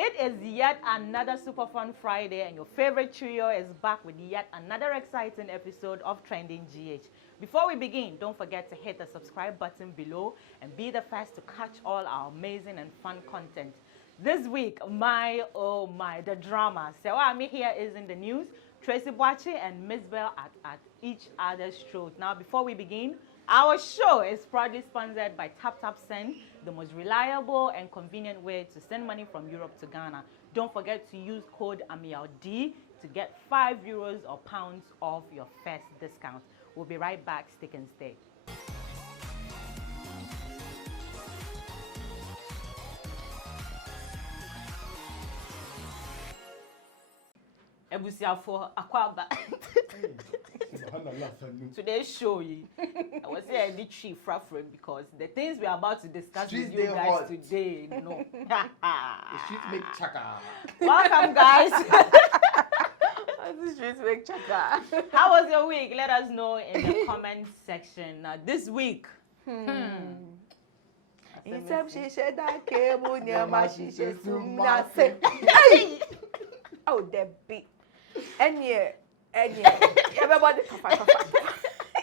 It is yet another super fun Friday, and your favorite trio is back with yet another exciting episode of Trending GH. Before we begin, don't forget to hit the subscribe button below and be the first to catch all our amazing and fun content. This week, the drama. Sewami here is in the news. Tracey Boakye and Mzbel at each other's throat. Now, before we begin, our show is proudly sponsored by Send, the most reliable and convenient way to send money from Europe to Ghana. Don't forget to use code Ameyaw to get €5 or pounds off your first discount. We'll be right back. Stick and stay. For Akwaba. Today's show, I was here a bit chief frame because the things we are about to discuss with you guys today, you know. The streets make chaka. Welcome, guys. The streets make chaka. How was your week? Let us know in the comment section. This week. Oh, that beat. And yeah, everybody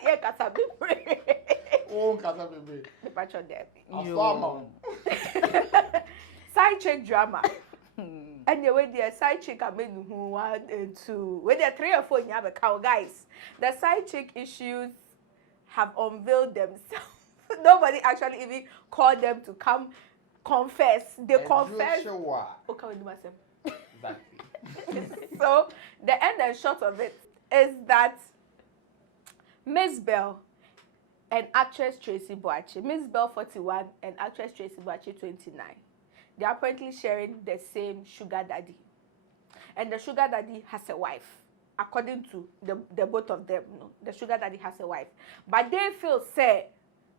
yeah, kasa bibre. Oh, kasa bibre. The patch on there. Side chick drama. And the way the side chick I made who 1 and 2. When there 3 or 4 you have a cow, guys. The side chick issues have unveiled themselves. Nobody actually even called them to come confess. They confess. Okay, we do myself. So the end and short of it is that Mzbel and actress Tracey Boakye, Mzbel 41 and actress Tracey Boakye 29, they are apparently sharing the same sugar daddy, and the sugar daddy has a wife. According to the both of them, no, the sugar daddy has a wife, but they feel say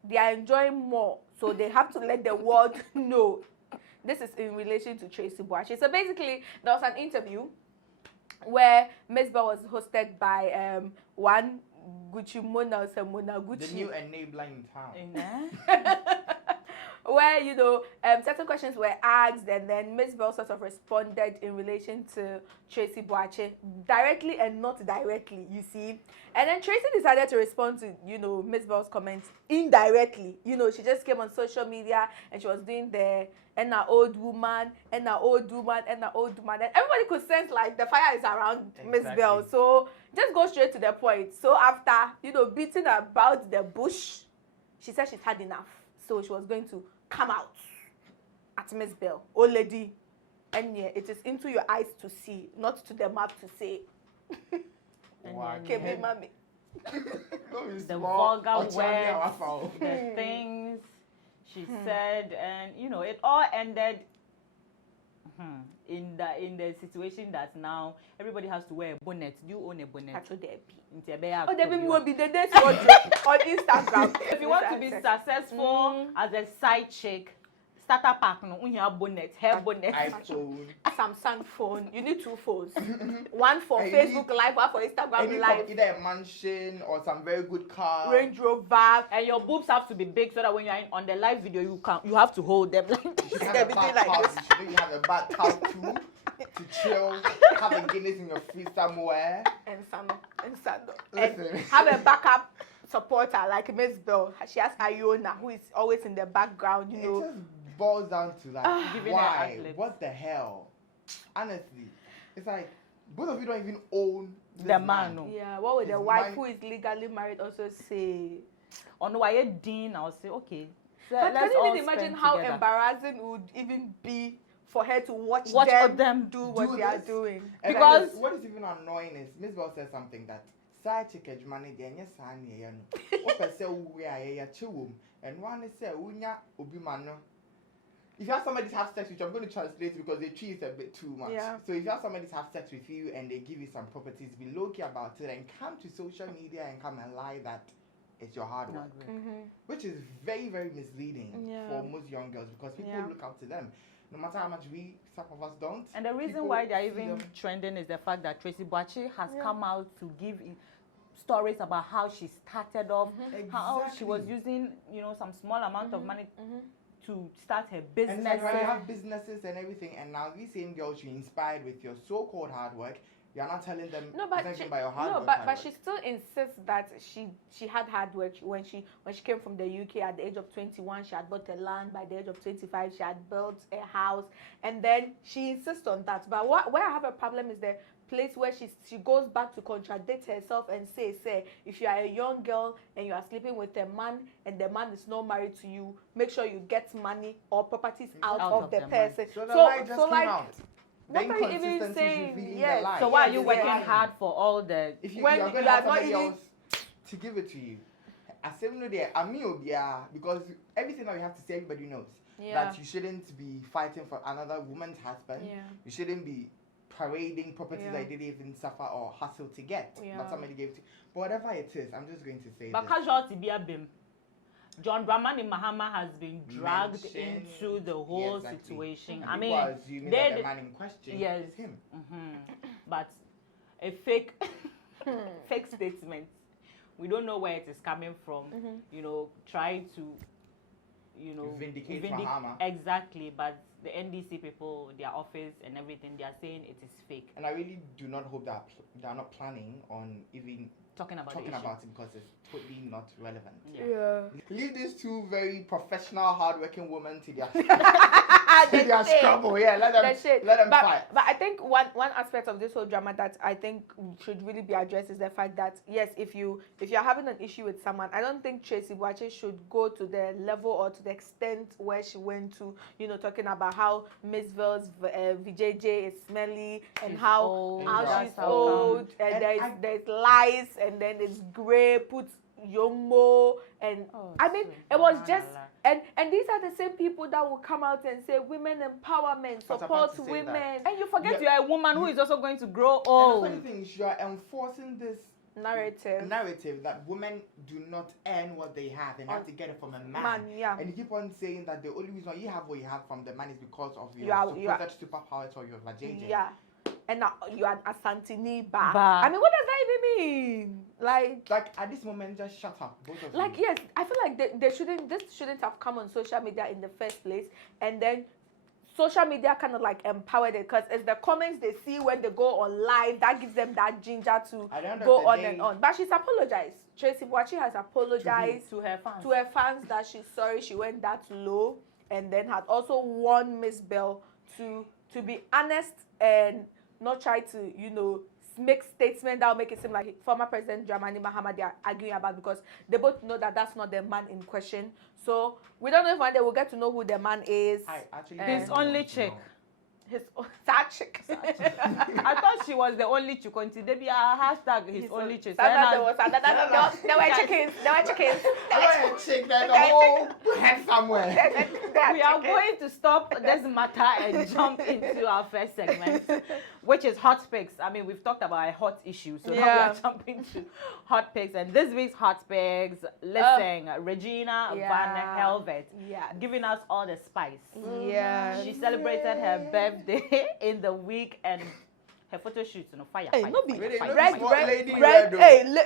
they are enjoying more, so they have to let the world know. This is in relation to Tracey Boakye. So basically, there was an interview where Mzbel was hosted by one Gucci Mona Gucci. The new enabler in town. Where, you know, certain questions were asked, and then Mzbel sort of responded in relation to Tracey Boakye, directly and not directly, you see. And then Tracey decided to respond to, you know, Mzbel's comments indirectly. You know, she just came on social media and she was doing the and an old woman, and an old woman, and an old woman. And everybody could sense like the fire is around Mzbel. So just go straight to the point. So after, you know, beating about the bush, she said she's had enough. So she was going to come out at Mzbel, old lady, and yeah, it is into your eyes to see, not to the mouth to say. Okay, mommy. The vulgar words, the things she said, and you know, it all ended in the situation that now everybody has to wear a bonnet. Do you own a bonnet? Oh, there will be the next on Instagram. If you want to be successful as a side chick, starter pack no, bonnet, hair bonnet, iPhone, Samsung phone. You need 2 phones. One for Facebook Live, one for Instagram Live. Either a mansion or some very good car. Range Rover. And your boobs have to be big so that when you're on the live video, you have to hold them like this. You have a bathtub too to chill. Have a Guinness in your fridge somewhere. And sandal. Listen. And have a backup supporter like Mzbel. She has Iona, who is always in the background, you know. It just boils down to like, why? What the hell? Honestly, it's like both of you don't even own the man. Yeah, what would the wife who is legally married also say? On why Dean, I'll say okay. So but can you even imagine how together. Embarrassing it would even be for her to watch them do what they are doing? And because what is even annoying is Mzbel says something that side chick money the anya sani ya no. What say we are ya chewum and one is say unya obi mano. If you have somebody to have sex with you, I'm going to translate because they treat it a bit too much. Yeah. So if you have somebody to have sex with you and they give you some properties, be low-key about it and come to social media and come and lie that it's your hard work. Which is very, very misleading for most young girls because people look up to them. No matter how much some of us don't. And the reason why they're even trending is the fact that Tracey Boakye has come out to give stories about how she started off, how she was using, you know, some small amount of money to start her business. And then when you have businesses and everything, and now these same girls you inspired with your so-called hard work, you're not telling them thanking by your hard work. But she still insists that she had hard work when she came from the UK at the age of 21. She had bought a land. By the age of 25, she had built a house, and then she insists on that. But where I have a problem is the place where she goes back to contradict herself and say, if you are a young girl and you are sleeping with a man and the man is not married to you, make sure you get money or properties out of the person. So the lie just came out. What are you even saying? Yes. So why are you working hard for all the... If you are going to have somebody else to give it to you, because everything that we have to say, everybody knows that you shouldn't be fighting for another woman's husband. Yeah. You shouldn't be parading properties that you didn't even suffer or hustle to get, but somebody gave it to you. But whatever it is, I'm just going to say but casualty be a bim. John Dramani Mahama has been dragged into the whole situation. I mean, the man in question is him. But a fake statement. We don't know where it is coming from. You know, trying to, vindicate Mahama. Exactly, but the NDC people, their office and everything, they are saying it is fake. And I really do not hope that they are not planning on even talking about it because it's totally not relevant. Leave these two very professional, hardworking women to their struggle. Yeah, let them fight. But I think one aspect of this whole drama that I think should really be addressed is the fact that yes, if you're having an issue with someone, I don't think Tracey Boakye should go to the level or to the extent where she went to, talking about how Mzbel's VJJ is smelly and how she's old and there's lice and then it's grey, put Yomo, and I mean it was just and these are the same people that will come out and say women empowerment, support women, and you forget you are a woman who is also going to grow old. And the funny thing is you are enforcing this narrative that women do not earn what they have and have to get it from a man. And you keep on saying that the only reason you have what you have from the man is because of your supposed superpowers or your vajayjay. Yeah. And now you are a Santini bar. I mean, what does that even mean? Like at this moment, just shut up, both of you. Yes, I feel like this shouldn't have come on social media in the first place, and then social media kind of like empowered it because it's the comments they see when they go on live that gives them that ginger to go on and on. But she's apologized. Tracey Boakye has apologized to her fans that she's sorry she went that low, and then had also warned Mzbel to be honest and not try to, make statements that will make it seem like former President Dramani Mahama they are arguing about, because they both know that that's not the man in question. So we don't know if one day we'll get to know who the man is. His only chick. His that chick. I thought she was the only chick until they be a hashtag his only chick. There were chickens. There were chickens. I want a chick that the whole head somewhere. We are going to stop this matter and jump into our first segment, which is hot picks. I mean, we've talked about a hot issue, so now we are jumping to hot picks. And this week's hot picks, listen, Regina Van Helvet, giving us all the spice. She celebrated her birthday in the week and her photo shoots fire. Hey,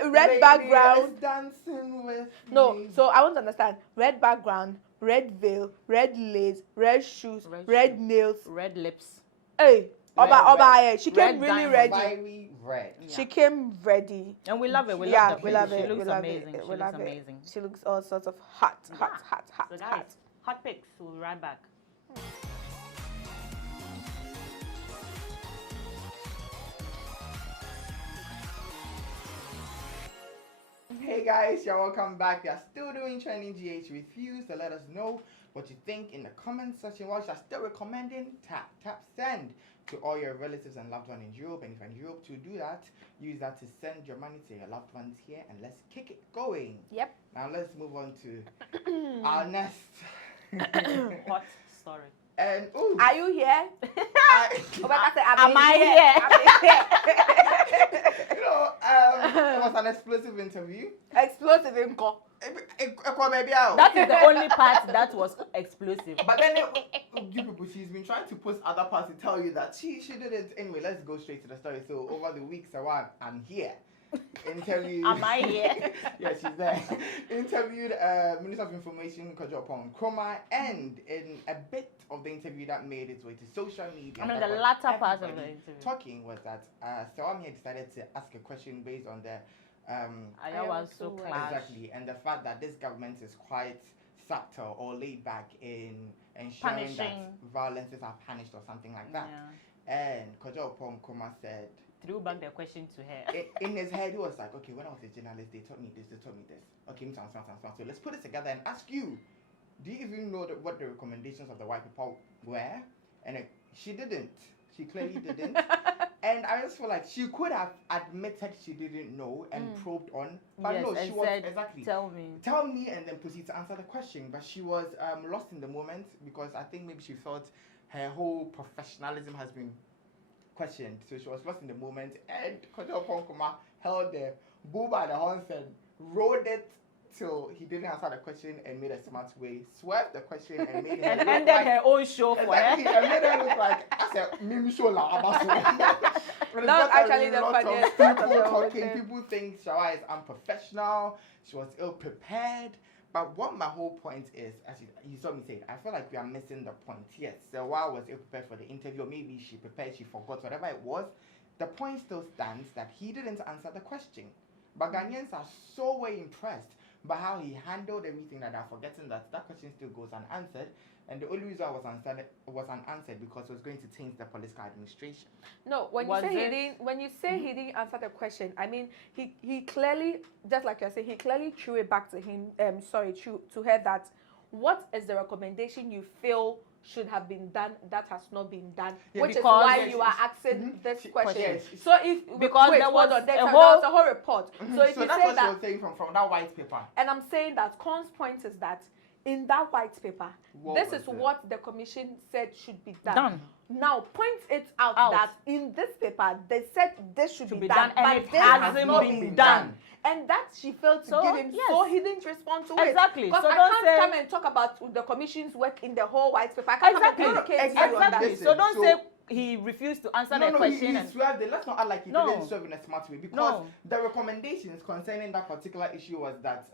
red background. Dancing with me. So I want to understand. Red background, red veil, red lace, red shoes, red nails, red lips. Hey, Oba, she came really ready. Red. She came ready. And we love it. We love it. She looks amazing. She looks amazing. She looks all sorts of hot. So guys, hot picks. We'll be right back. Hey guys, you're welcome back. We are still doing Trending GH with you, so let us know what you think in the comment section. While you're still recommending, tap send to all your relatives and loved ones in Europe. And if you're in Europe, to do that, use that to send your money to your loved ones here, and let's kick it going. Yep. Now let's move on to our next hot story. And are you here? Am I here? It was an explosive interview. Explosive info. That is the only part that was explosive. But then you people, she's been trying to post other parts to tell you that she did it. Anyway, let's go straight to the story. So over the weeks around, I'm here. interviewed. Am I here? Yeah, she's there. Interviewed Minister of Information Kajopon Kroma, and in a bit of the interview that made its way to social media. I mean, the latter part of the interview. Talking was that Sawami decided to ask a question based on the Ayawaso clash. Exactly, and the fact that this government is quite subtle or laid back in ensuring that violences are punished or something like that. Yeah. And Kajopon Kroma said, threw back the question to her. In his head, he was like, okay, when I was a journalist, they taught me this, they taught me this. Okay, so let's put it together and ask you, do you even know what the recommendations of the white people were? And she didn't. She clearly didn't. And I just feel like she could have admitted she didn't know and probed on. But yes, no, she was said, exactly. Tell me, and then proceed to answer the question. But she was lost in the moment because I think maybe she thought her whole professionalism has been questioned, so she was lost in the moment, and Kojo Ponkoma held the bull by the horns and rode it till he didn't answer the question and made a smart way, swerved the question and made her and ended like, her own show for her. and made her look like I said, "Mimi show la Not actually the funniest part of people the whole talking. thing. People think Shawa is unprofessional. She was ill prepared. But what my whole point is, as you saw me say, I feel like we are missing the point. Yes, Sewa was ill prepared for the interview. Maybe she prepared, she forgot, whatever it was. The point still stands that he didn't answer the question. But Ghanaians are so way impressed by how he handled everything that they're forgetting that question still goes unanswered. And the only reason it was unanswered because it was going to taint the political administration. No, when you say he didn't answer the question, I mean he clearly, just like you're saying, he clearly threw it back to him. To her that what is the recommendation you feel should have been done that has not been done, which is why you are asking this question. So if because there was a whole report. So if so you that's say what that, she was saying from that white paper. and I'm saying that Con's point is that in that white paper, this is what the commission said should be done. Now, point it out that in this paper, they said this should be done, and but it this hasn't been done. And that she failed to give him, so he didn't respond to it. Exactly. Because So I can't come and talk about the commission's work in the whole white paper. I can't come and educate you on that. So don't say he refused to answer the question. He swerved it. Let's not act like he didn't swerve in a smart way, because the recommendations concerning that particular issue was that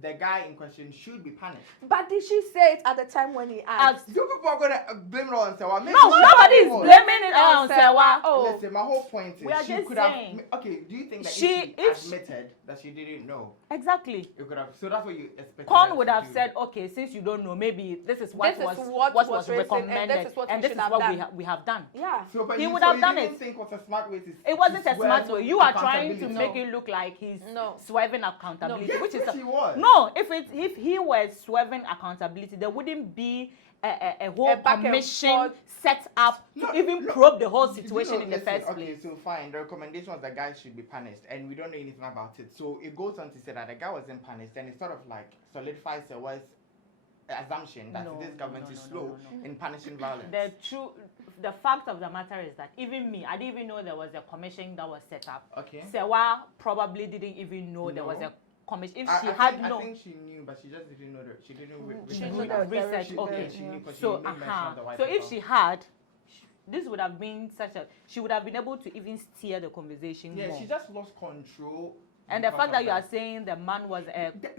the guy in question should be punished. But did she say it at the time when he asked? You people are gonna blame it on Sewa. No, nobody is blaming it on Sewa. Oh, listen, my whole point is she could have. Okay, do you think that if she admitted that she didn't know? Exactly. You could have. So that's what you expect. Con would have said, okay, since you don't know, maybe this is what was recommended, and this is what we have done. Yeah. So, he would have done it. Didn't think was a smart way to. It wasn't a smart way. You are trying to make it look like he's swerving accountability, which is he was. No. If he was swerving accountability, there wouldn't be a whole commission set up to even probe the whole situation in the first place. Okay, so fine. The recommendation was that guy should be punished, and we don't know anything about it. So it goes on to say that the guy wasn't punished, and it sort of like solidifies the worst assumption that this government is slow in punishing violence. The fact of the matter is that even me, I didn't even know there was a commission that was set up. Okay. Sewa probably didn't even know there was a commission. If she I had known, think she knew, but she just didn't know that she didn't research. Okay. She knew, So if she had, this would have been she would have been able to even steer the conversation more. She just lost control. And the fact that you are saying the man was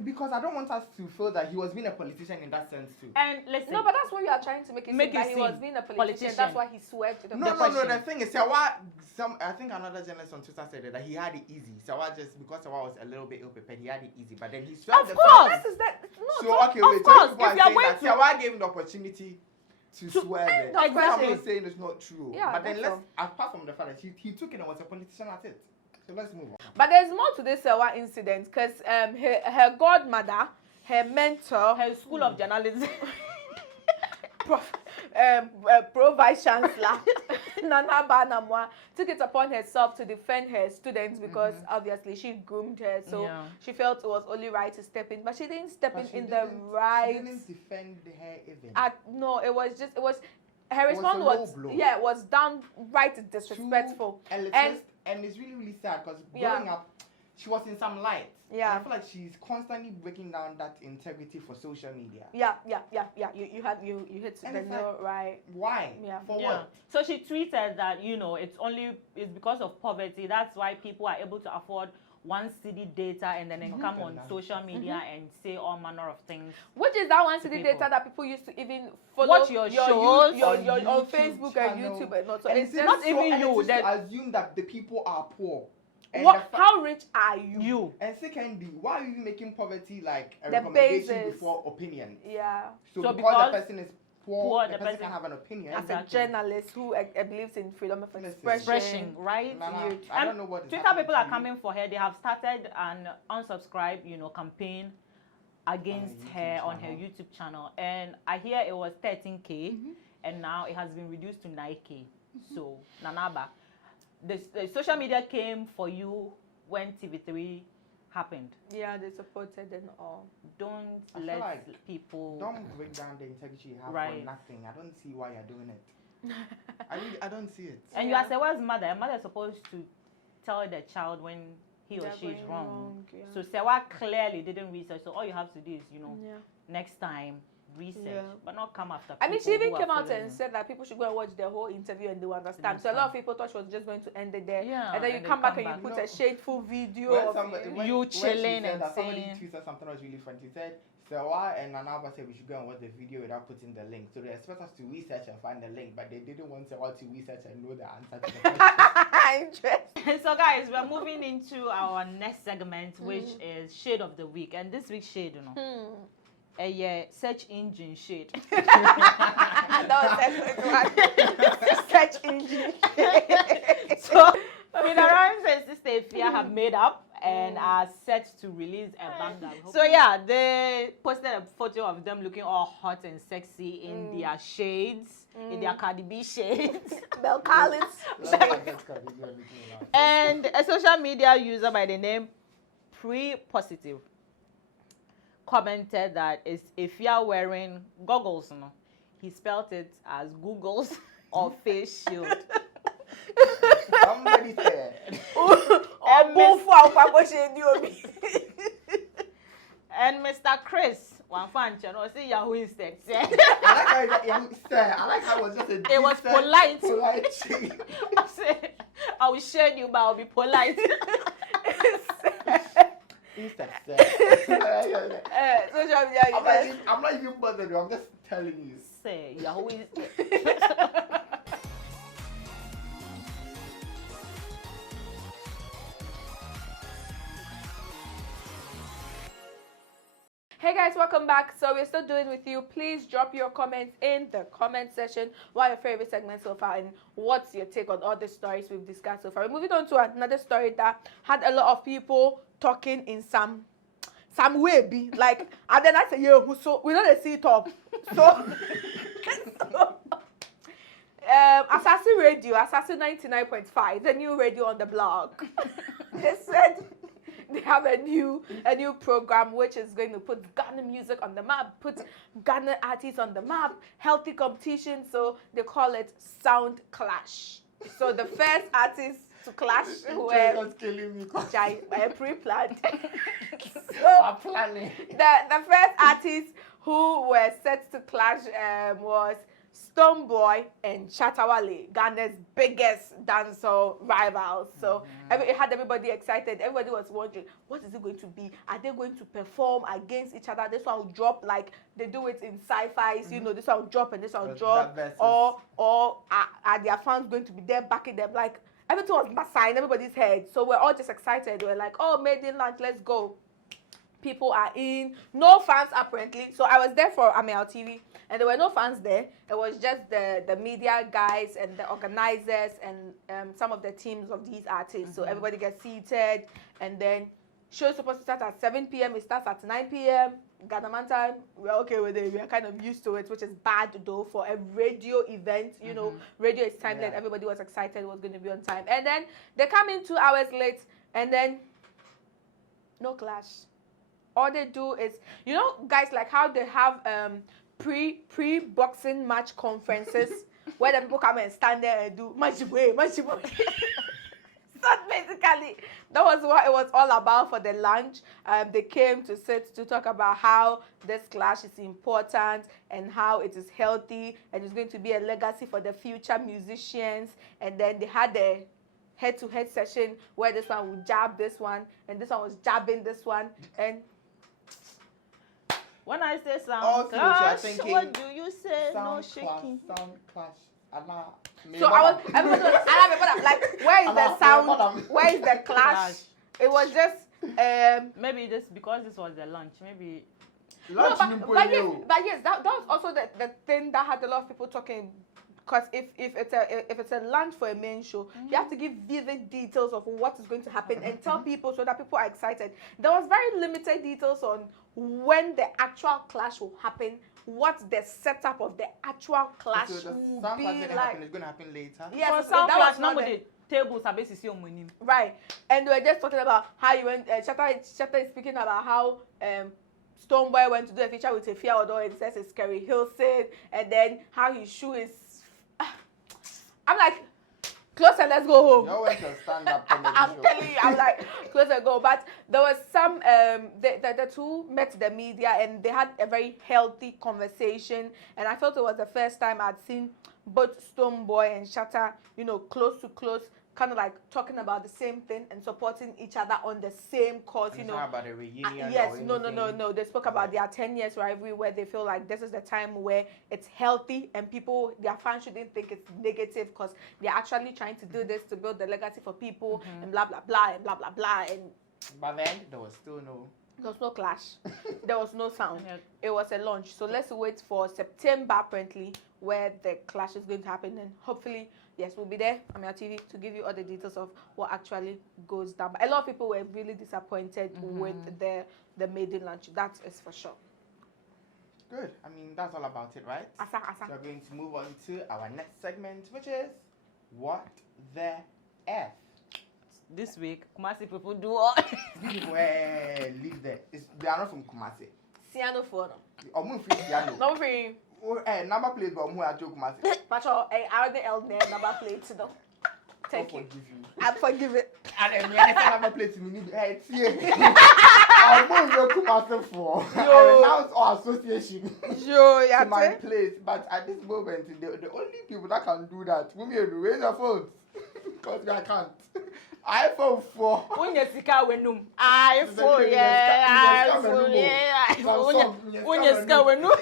because I don't want us to feel that he was being a politician in that sense too. And listen, no, but that's what you are trying to make it seem that he was being a politician. That's why he swerved to the question. No. The thing is, I think another journalist on Twitter said that he had it easy. Sawa just because Sawa was a little bit ill prepared, he had it easy. But then he swerved. Of course. Of course. If you are going to, Sawa gave him the opportunity to swear it. Exactly. I'm not saying it's not true. Yeah, but then apart from the fact that he took it and was a politician at it. So let's move on. But there's more to this Sewa incident because her godmother, her mentor, her school of journalism, pro vice chancellor Nana Banamwa took it upon herself to defend her students because obviously she groomed her, so she felt it was only right to step in, but she didn't step in the right. She didn't defend her even. No, it was her response was downright disrespectful. And it's really, really sad because growing up, she was in some light. Yeah. And I feel like she's constantly breaking down that integrity for social media. Yeah. You hit the nail right. Why? Yeah. For what? So she tweeted that it's because of poverty. That's why people are able to afford one city data and then come on social media and say all manner of things. Which is that one city data that people used to even follow watch your shows on Facebook and YouTube and not so. And It's it's not even you. That assume that the people are poor. And How rich are you? And secondly, why are you making poverty like a the recommendation basis. before opinion? Yeah. So because the person is poor, the person can have an opinion. As a journalist who believes in freedom of expression, right? I don't know what Twitter people are coming for her. They have started an unsubscribe, campaign against her on her YouTube channel. And I hear it was 13K, and now it has been reduced to 9K. So, Nanaba. The social media came for you when TV3 happened. Yeah, they supported and all. Don't people... Don't break down the integrity you have for nothing. I don't see why you're doing it. I don't see it. And you are Sewa's mother. A mother is supposed to tell the child when he or she is wrong. So Sewa clearly didn't research. So all you have to do is, next time, research, but not come after people. I mean, she even came out and said that people should go and watch the whole interview and they will understand. So a lot of people thought she was just going to end it there. Yeah, and then you come back and you put a shameful video of you chilling and saying. Somebody tweeted something that was really funny. She said, Sewa and Nanaba said we should go and watch the video without putting the link. So they expect us to research and find the link, but they didn't want Sewa to research and know the answer to the question. Interesting. So guys, we're moving into our next segment, which is Shade of the Week. And this week's shade, a search engine shade. Search engine. So, Rhymes and Sister Ifia have made up and are set to release a banger. So yeah, they posted a photo of them looking all hot and sexy in their shades, in their Cardi B shades. Bell Collins. And a social media user by the name Pre-Positive commented that if you are wearing goggles, he spelled it as Googles or face shield. Somebody said. And Mr. Chris, one fan channel, see Yahoo Insect. I like how it was just a it was polite. I said, I will share you, but I'll be polite. Social media. I'm not even bothered. I'm just telling you. Say Yahoo Insect. Hey guys, welcome back. So we're still doing with you. Please drop your comments in the comment section. What are your favorite segments so far and what's your take on all the stories we've discussed so far? We're moving on to another story that had a lot of people talking in some way be like, and then I say, yeah, so we don't see it up. So Assassin Radio, Assassin 99.5, the new radio on the block. They said they have a new program which is going to put Ghana music on the map, put Ghana artists on the map, healthy competition. So they call it Sound Clash. So the first artists to clash were pre-planned. So planning. The first artists who were set to clash was Stonebwoy and Chatawale, Ghana's biggest dancehall rivals. So it had everybody excited. Everybody was wondering, what is it going to be? Are they going to perform against each other? This one will drop like they do it in sci-fi. This one will drop and this one will drop. Or are their fans going to be there backing them? Like everything was massaged in everybody's head. So we're all just excited. We're like, oh, made in lunch, let's go. People are in. No fans apparently. So I was there for Ameyaw TV. And there were no fans there. It was just the media guys and the organizers and some of the teams of these artists. So everybody gets seated. And then show is supposed to start at 7 p.m. It starts at 9 p.m. Ghana Man time. We're okay with it. We are kind of used to it, which is bad though for a radio event. You know, radio is timeless. Yeah. Everybody was excited. It was going to be on time. And then they come in 2 hours late. And then no clash. All they do is, guys, like how they have pre-boxing match conferences where the people come and stand there and do match way. So basically, that was what it was all about for the lunch. They came to sit to talk about how this clash is important and how it is healthy and it's going to be a legacy for the future musicians. And then they had a head-to-head session where this one would jab this one and this one was jabbing this one. And when I say sound Also, clash, thinking what do you say? No sound shaking. Sound clash. so everyone was like, where is the sound? Where is the clash? It was just maybe this because this was the lunch. Maybe lunch. But yes, that was also the thing that had a lot of people talking. Because if it's a lunch for a main show, you have to give vivid details of what is going to happen and tell people so that people are excited. There was very limited details on when the actual clash will happen, what the setup of the actual clash will be like. It's going to happen later. Yes, for some clash, nobody tables are basically on money. Right, and they were just talking about how you went. Shatta is speaking about how Stonebwoy went to do a feature with Efia Odo and says it's Kerry Hilson, and then how his shoe is. I'm like, close and let's go home. You went to stand up comedy I'm show. telling you, I'm like, close and go. But there was some, the two met the media and they had a very healthy conversation. And I felt it was the first time I'd seen both Stonebwoy and Shatta, close to close, kind of like talking about the same thing and supporting each other on the same cause. It's not about a reunion. Yes, no. They spoke about their 10 years rivalry where they feel like this is the time where it's healthy and their fans shouldn't think it's negative because they're actually trying to do this to build the legacy for people and blah, blah, blah, and blah, blah, blah. And but then there was still no. There was no clash. There was no sound. Yeah. It was a launch. So let's wait for September apparently where the clash is going to happen and hopefully yes, we'll be there, Ameyaw TV, to give you all the details of what actually goes down. But a lot of people were really disappointed with the maiden launch. That is for sure. Good. I mean, that's all about it, right? Asa. So we're going to move on to our next segment, which is What the F? This week, Kumasi people do all. Well, leave there. They are not from Kumasi. Siano for no. I'm free Siano. No free. Number plate, but I'm going to Kumasi. Pacho, I the L name number plate no. Thank you. Forgive you. I forgive it. And then when I number plate to me, hey, it's here. I'm going to Kumasi for. I renounce our association. Yo, to my place. But at this moment, the only people that can do that, women, raise your phones. Because I can't. iPhone 4. Unyesika wenum. iPhone, yeah. iPhone, yeah. Unyesika wenum.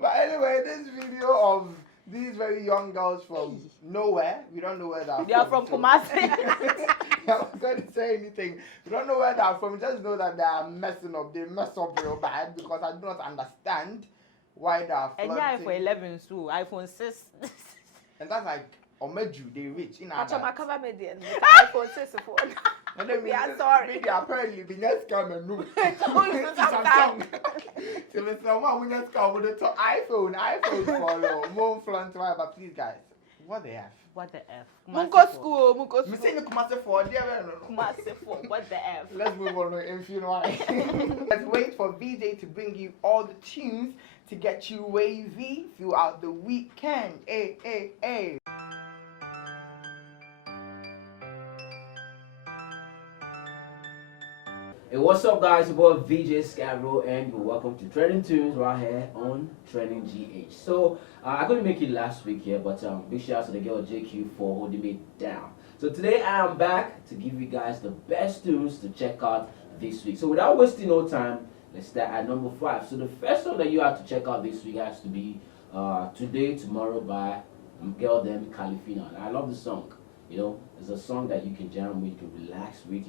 But anyway, this video of these very young girls from nowhere, we don't know where they're from. They are from Kumasi. I'm not going to say anything. We don't know where they're from. Just know that they are messing up. They mess up real bad because I do not understand why they are flirting. And yeah, iPhone 11 too. iPhone 6. And that's like, Omeju, they rich. Pacho, my cover median. iPhone 6 phone. And then we are sorry. Maybe apparently the next camera no. Samsung. So Mr. Someone we just come with the iPhone follow. More front right, but please guys, what the F? What the F? Mungo school. Me saying Kumasi for dear Kumasi for what the F? Let's move on if you know why. Let's wait for VJ to bring you all the tunes to get you wavy throughout the weekend. Hey. Hey, what's up guys, it's your boy VJ Scarborough and you're welcome to Trending Tunes right here on Trending GH. So, I couldn't make it last week here, but big shout out to the girl JQ for holding me down. So today I am back to give you guys the best tunes to check out this week. So without wasting no time, let's start at number 5. So the first song that you have to check out this week has to be Today, Tomorrow by Girl Them Califina. And I love the song, it's a song that you can jam with, you can relax with,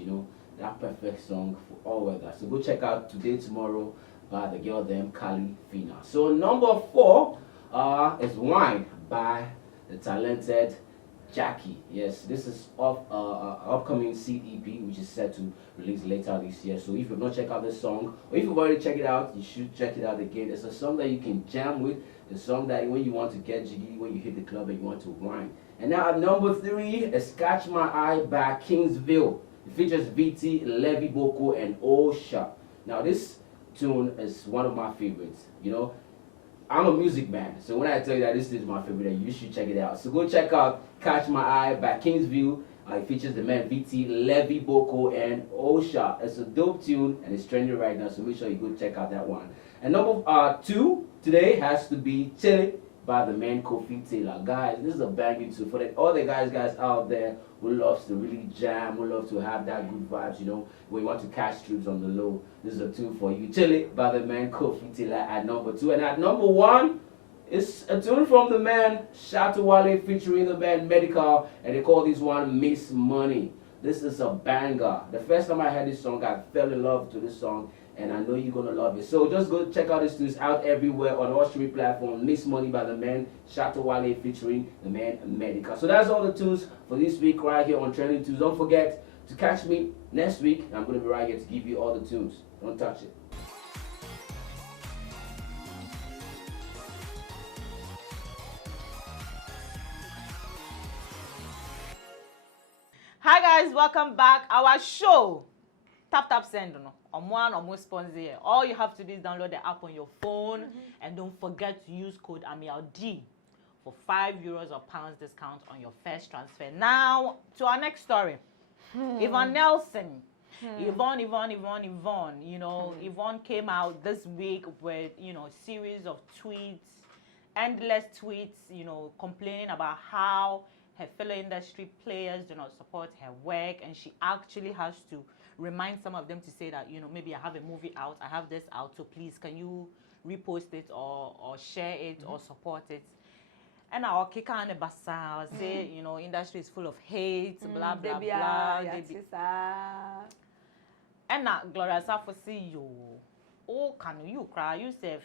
that perfect song for all weather. So go check out Today Tomorrow by the girl them Califina. So number 4 is Wine by the talented Jackie. Yes, this is off upcoming seed EP which is set to release later this year. So if you've not checked out this song, or if you've already checked it out, you should check it out again. It's a song that you can jam with, a song that when you want to get jiggy, when you hit the club and you want to whine. And now at number 3 is Catch My Eye by Kingsville. It features VT, Levy Boko, and Osha. Now this tune is one of my favorites. I'm a music man, so when I tell you that this is my favorite, you should check it out. So go check out Catch My Eye by Kingsville It features the man VT, Levy, Boko, and Osha. It's a dope tune and it's trending right now, so make sure you go check out that one. And number 2 today has to be Chili by the man Kofi Taylor. Guys, this is a banging tune for all the guys out there who loves to really jam, who love to have that good vibes, you know, when you want to catch troops on the low. This is a tune for you. Chili by the man Kofi Taylor at number 2. And at number 1, it's a tune from the man Shatawale featuring the band Medical, and they call this one Miss Money. This is a banger. The first time I heard this song, I fell in love to this song, and I know you're gonna love it. So just go check out this tunes out everywhere on all streaming platforms. Miss Money by the man Shatawale featuring the man Medical. So that's all the tunes for this week right here on Trending Tunes. Don't forget to catch me next week. I'm gonna be right here to give you all the tunes. Don't touch it. Hi guys, welcome back. Our show, tap send no. On one or more sponsor here. All you have to do is download the app on your phone, and don't forget to use code Ameyaw for €5 or pounds discount on your first transfer. Now to our next story. Yvonne Nelson. Yvonne. You know, Yvonne came out this week with, you know, a series of tweets, endless tweets, you know, complaining about how her fellow industry players do not support her work, and she actually has to remind some of them to say that, you know, maybe I have a movie out, I have this out, so please can you repost it or share it or support it. And our kicker and basa say, you know, industry is full of hate, blah blah blah. And now Gloria Safo see you. Oh, can you cry yourself?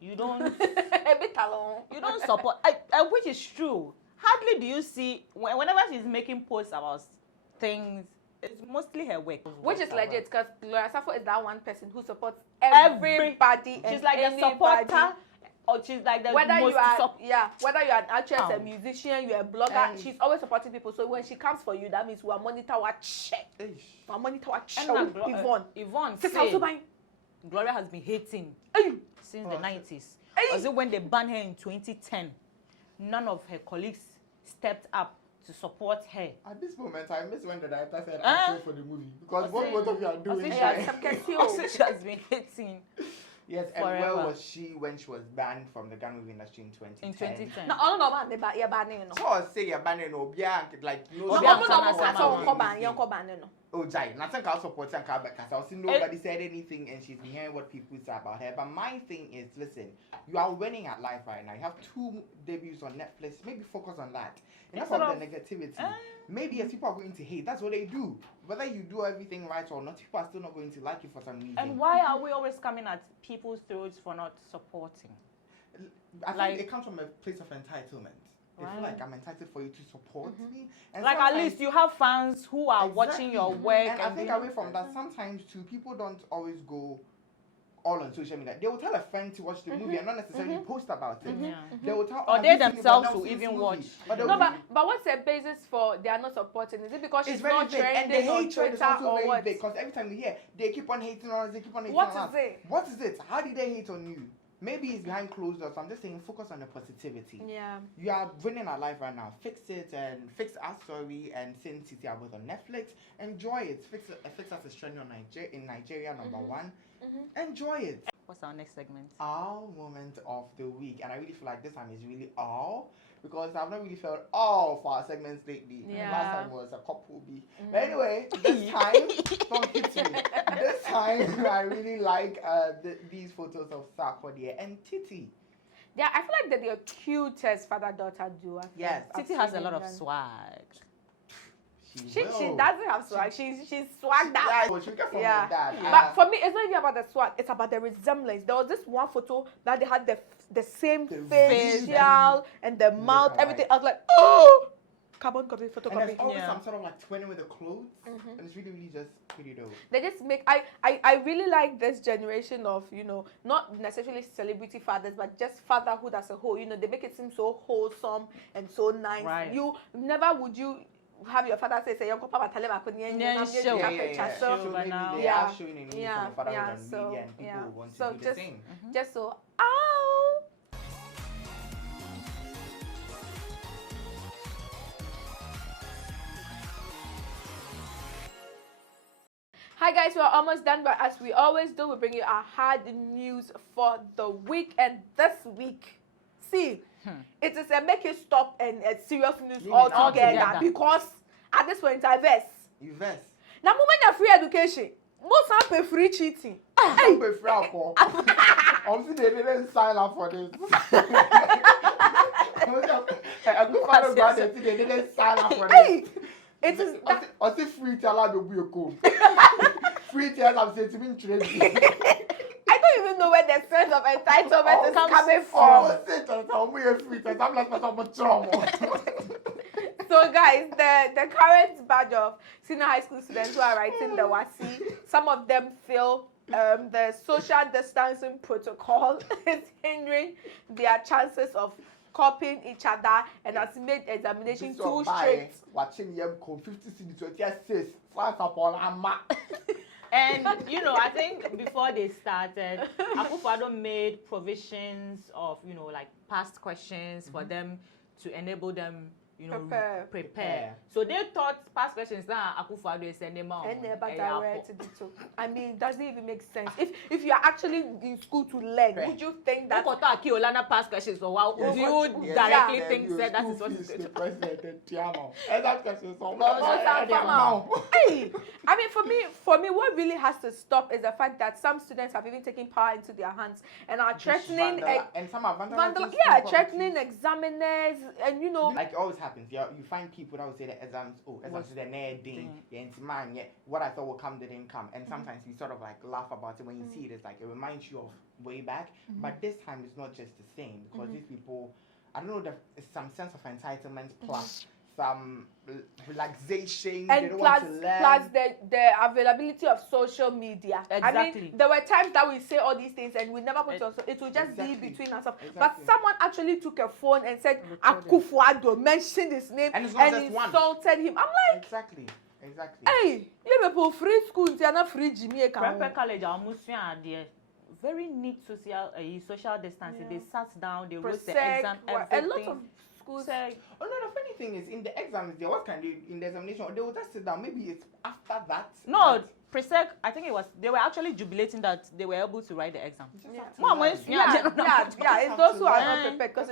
You don't A bit alone. you don't support which is true. Hardly do you see whenever she's making posts about things, it's mostly her work. Which is legit, because Gloria Safo is that one person who supports everybody. She's like a supporter, or she's like the whether most you are whether you're an actress, a musician, you're a blogger, she's always supporting people. So when she comes for you, that means we are monitor what check. We are monitor what check. Yvonne says Gloria has been hating since the 90s. Was it when they banned her in 2010? None of her colleagues stepped up to support her. At this moment, I miss when the director said I'm for the movie, because what both of you are doing. She has been hating. Yes, and where was she when she was banned from the Ghana movie industry in 2010? In 2010. No, all no, they banning no. So say you're banning Obia, like no. Oh, Jai, nothing can support and come back. I see nobody said anything, and she's been hearing what people say about her. But my thing is, listen, you are winning at life right now. You have 2 debuts on Netflix. Maybe focus on that. Enough of the negativity. Maybe yes, people are going to hate. That's what they do. Whether you do everything right or not, people are still not going to like you for some reason. And why are we always coming at people's throats for not supporting? I think it comes from a place of entitlement. They feel like I'm entitled for you to support me. And like at least you have fans who are watching your work. And I think away from that, sometimes too, people don't always go all on social media. They will tell a friend to watch the movie and not necessarily post about it. They will tell, or they themselves will even watch. No, but what's the basis for they are not supporting? Is it because she's not trending on Twitter or what? Because every time we hear, they keep on hating on us, they keep on hating on us. What is it? What is it? How did they hate on you? Maybe it's behind closed doors. So I'm just saying, focus on the positivity. Yeah. You are winning our life right now. Fix it and fix Our Story and Sin City are both on Netflix. Enjoy it. Fix Us is trending on in Nigeria, number 1. Enjoy it. What's our next segment? Our moment of the week. And I really feel like this time is really all, because I've not really felt all for our segments lately. Yeah. Last time was a couple B. But anyway, this time, don't hit me. This time, I really like these photos of Sarkodie and Titi. Yeah, I feel like they're the cutest father-daughter duo. Yes. Titi has a lot of swag. She doesn't have swag. She's swagged out. Yeah, well, she get from her dad. But for me, it's not even about the swag. It's about the resemblance. There was this one photo that they had the same facial and the mouth, everything. I was like, oh, carbon copy, photocopy. And there's always some sort of like twinning with the clothes, and it's really, really just pretty dope. They just make. I really like this generation of, you know, not necessarily celebrity fathers, but just fatherhood as a whole. You know, they make it seem so wholesome and so nice. Right. You never would you have your father say "Young papa tell him I couldn't." So maybe they are showing a new form of fatherhood on media, and people want to do the same. Just so, ow. Hi guys, we're almost done, but as we always do, we bring you our hard news for the week. And this week, see, it is a make it stop and a serious news altogether because at this point I verse. You verse. Now, moment of free education, most have pay free cheating. I pay free alcohol. Obviously, they didn't sign up for this. A good father brother, they didn't sign up for this. It is. I say free to allow me to go. Free tears, I'm saying to be trendy. I don't even know where the sense of entitlement is coming from. So guys, the current batch of senior high school students who are writing the WASI, some of them feel the social distancing protocol is hindering their chances of copying each other and has made examination too strict. Watching them 50 cities, 26, fast upon a map. And you know, I think before they started, Akufo-Addo made provisions of, you know, like past questions for them to enable them, you know, prepare. So they thought past questions now Akufo-Addo is sending out. I mean, doesn't even make sense. If you are actually in school to learn, would you think that past questions for while do you directly think that is what is the president? Hey, I mean, for me, what really has to stop is the fact that some students have even taken power into their hands and are threatening and some are threatening examiners, and you know, like it always happens. Yeah, you find people that will say the exams is the near thing. What I thought would come didn't come, and sometimes we sort of like laugh about it when you see it. It's like it reminds you of way back, but this time it's not just the same because these people, I don't know, there's some sense of entitlement plus some relaxation, and they don't plus, want to learn. plus the availability of social media. Exactly. I mean, there were times that we say all these things and we never put it on, so it will just be between ourselves. But someone actually took a phone and said, Akufo-Addo, mentioned his name and insulted him. I'm like, exactly. Hey, you people free school, you are not free Jimmy. Prep college, very neat social distancing. They sat down, they wrote the exam, everything. A lot of schools. Oh no, the funny thing is in the exams, what can they in the examination? They will just sit down. Maybe it's after that. No, Presec, I think they were actually jubilating that they were able to write the exam. It's those who are not prepared because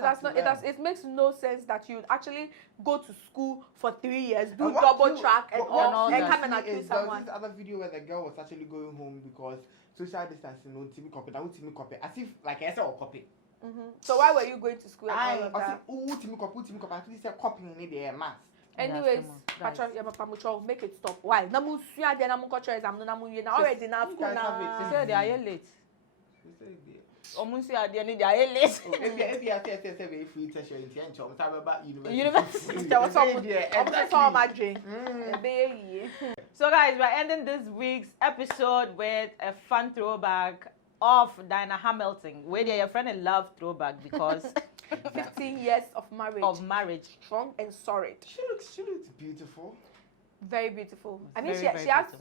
it makes no sense that you actually go to school for 3 years, do double track and come and accuse someone. There was this other video where the girl was actually going home because social distancing no team copy, as if like I said or copy. So why were you going to school? At least you're copying in the math. Anyways, make it stop. Why? Already now school now. They say they are late. Almost at the end they are late. If you are free to university. So guys, we're ending this week's episode with a fun throwback of Diana Hamilton, where your friend in love throwback because 15 years of marriage. Strong and solid. She looks beautiful. Very beautiful. I mean, she has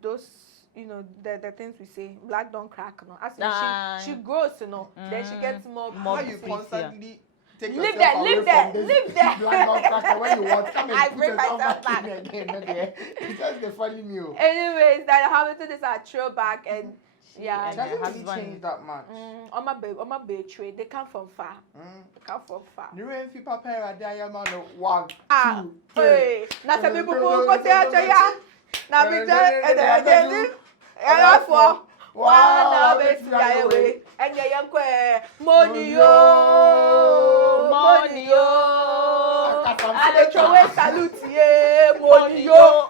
those, you know, the things we say, black don't crack, no. As she grows, you know, then she gets more. How you constantly live there. When you want, come and I put bring yourself myself back in again. It's just the funny meal. Anyways, Diana Hamilton is our throwback and. Yeah, she hasn't really changed that much. On my babe trade, they come from far. You ain't fi prepare a diamond 1, 2, 3. Hey, na se people go say ya. Na be and for one now be away. And ya yankwe money yo. And the throw salute ye money yo.